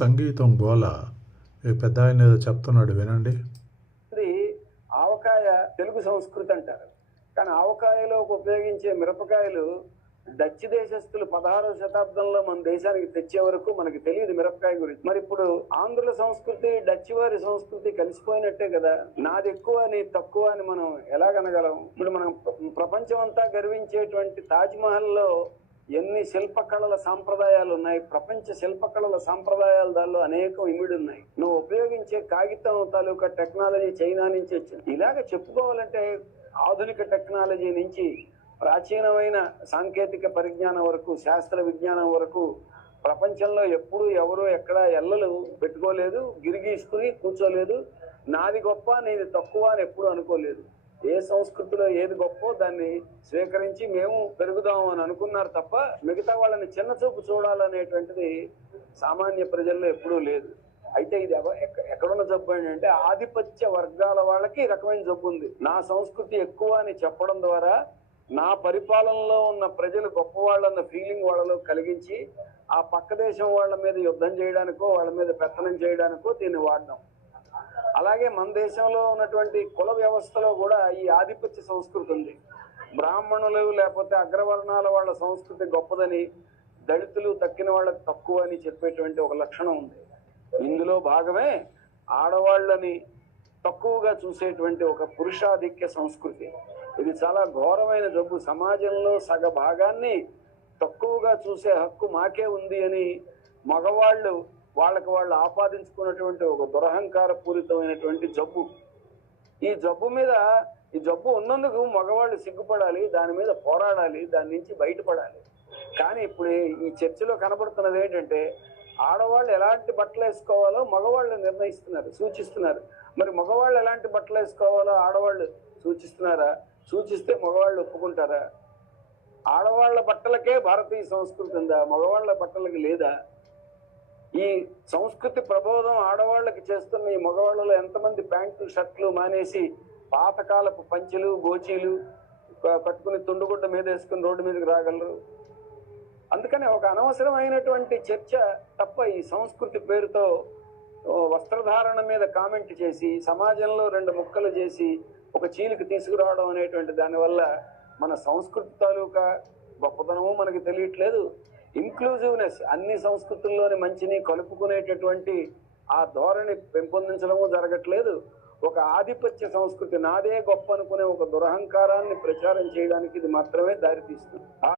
సంగీతం గోల ఈ పెద్ద ఆయన ఏదో చెప్తున్నాడు వినండి. ఇది ఆవకాయ తెలుగు సంస్కృతి అంటారు. కానీ ఆవకాయలోకి ఉపయోగించే మిరపకాయలు డచ్ దేశస్తులు 16వ శతాబ్దంలో మన దేశానికి తెచ్చే వరకు మనకి తెలియదు మిరపకాయ గురించి. మరి ఇప్పుడు ఆంధ్రుల సంస్కృతి డచ్ వారి సంస్కృతి కలిసిపోయినట్టే కదా. నాది ఎక్కువ నీ తక్కువ అని మనం ఎలాగనగలం? ఇప్పుడు మనం ప్రపంచం అంతా గర్వించేటువంటి తాజ్ మహల్ లో ఎన్ని శిల్పకళల సాంప్రదాయాలు ఉన్నాయి. ప్రపంచ శిల్పకళల సాంప్రదాయాలు దానిలో అనేకం ఇమిడి ఉన్నాయి. నువ్వు ఉపయోగించే కాగితం తాలూకా టెక్నాలజీ చైనా నుంచి వచ్చింది. ఇలాగ చెప్పుకోవాలంటే ఆధునిక టెక్నాలజీ నుంచి ప్రాచీనమైన సాంకేతిక పరిజ్ఞానం వరకు, శాస్త్ర విజ్ఞానం వరకు ప్రపంచంలో ఎప్పుడు ఎవరు ఎక్కడ ఎల్లలు పెట్టుకోలేదు, గిరిగీసుకుని కూర్చోలేదు. నాది గొప్ప నీది తక్కువ అని ఎప్పుడు అనుకోలేదు. ఏ సంస్కృతిలో ఏది గొప్పో దాన్ని స్వీకరించి మేము పెరుగుదాం అని అనుకున్నారు తప్ప మిగతా వాళ్ళని చిన్న చూపు చూడాలనేటువంటిది సామాన్య ప్రజల్లో ఎప్పుడూ లేదు. అయితే ఇది ఎక్కడున్న జబ్బు అంటే ఆధిపత్య వర్గాల వాళ్ళకి ఈ రకమైన జబ్బు ఉంది. నా సంస్కృతి ఎక్కువ అని చెప్పడం ద్వారా నా పరిపాలనలో ఉన్న ప్రజలు గొప్పవాళ్ళన్న ఫీలింగ్ వాళ్ళలో కలిగించి ఆ పక్క దేశం వాళ్ళ మీద యుద్ధం చేయడానికో వాళ్ళ మీద పెత్తనం చేయడానికో దీన్ని వాడడం. అలాగే మన దేశంలో ఉన్నటువంటి కుల వ్యవస్థలో కూడా ఈ ఆధిపత్య సంస్కృతి ఉంది. బ్రాహ్మణులు లేకపోతే అగ్రవర్ణాల వాళ్ళ సంస్కృతి గొప్పదని, దళితులు తక్కిన వాళ్ళకి తక్కువ అని చెప్పేటువంటి ఒక లక్షణం ఉంది. ఇందులో భాగమే ఆడవాళ్ళని తక్కువగా చూసేటువంటి ఒక పురుషాధిక్య సంస్కృతి. ఇది చాలా ఘోరమైన జబ్బు. సమాజంలో సగ భాగాన్ని తక్కువగా చూసే హక్కు మాకే ఉంది అని మగవాళ్ళు వాళ్ళకి వాళ్ళు ఆపాదించుకున్నటువంటి ఒక దురహంకార పూరితమైనటువంటి జబ్బు. ఈ జబ్బు ఉన్నందుకు మగవాళ్ళు సిగ్గుపడాలి, దాని మీద పోరాడాలి, దాని నుంచి బయటపడాలి. కానీ ఇప్పుడు ఈ చర్చలో కనబడుతున్నది ఏంటంటే ఆడవాళ్ళు ఎలాంటి బట్టలు వేసుకోవాలో మగవాళ్ళు నిర్ణయిస్తున్నారు, సూచిస్తున్నారు. మరి మగవాళ్ళు ఎలాంటి బట్టలు వేసుకోవాలో ఆడవాళ్ళు సూచిస్తున్నారా? సూచిస్తే మగవాళ్ళు ఒప్పుకుంటారా? ఆడవాళ్ల బట్టలకే భారతీయ సంస్కృతి ఉందా? మగవాళ్ల బట్టలకి లేదా? ఈ సంస్కృతి ప్రబోధం ఆడవాళ్ళకి చేస్తున్న ఈ మగవాళ్ళలో ఎంతమంది ప్యాంట్లు షర్ట్లు మానేసి పాతకాలపు పంచెలు గోచీలు కట్టుకుని తుండుగుడ్డ మీద వేసుకుని రోడ్డు మీదకి రాగలరు? అందుకని ఒక అనవసరమైనటువంటి చర్చ తప్ప ఈ సంస్కృతి పేరుతో వస్త్రధారణ మీద కామెంట్ చేసి సమాజంలో 2 ముక్కలు చేసి ఒక చీలికి తీసుకురావడం అనేటువంటి దానివల్ల మన సంస్కృతి తాలూకా గొప్పతనము మనకి తెలియట్లేదు. ఇన్క్లూజివ్నెస్, అన్ని సంస్కృతుల్లోని మంచిని కలుపుకునేటటువంటి ఆ ధోరణి పెంపొందించడము జరగట్లేదు. ఒక ఆధిపత్య సంస్కృతి నాదే గొప్ప అనుకునే ఒక దురహంకారాన్ని ప్రచారం చేయడానికి ఇది మాత్రమే దారితీస్తుంది.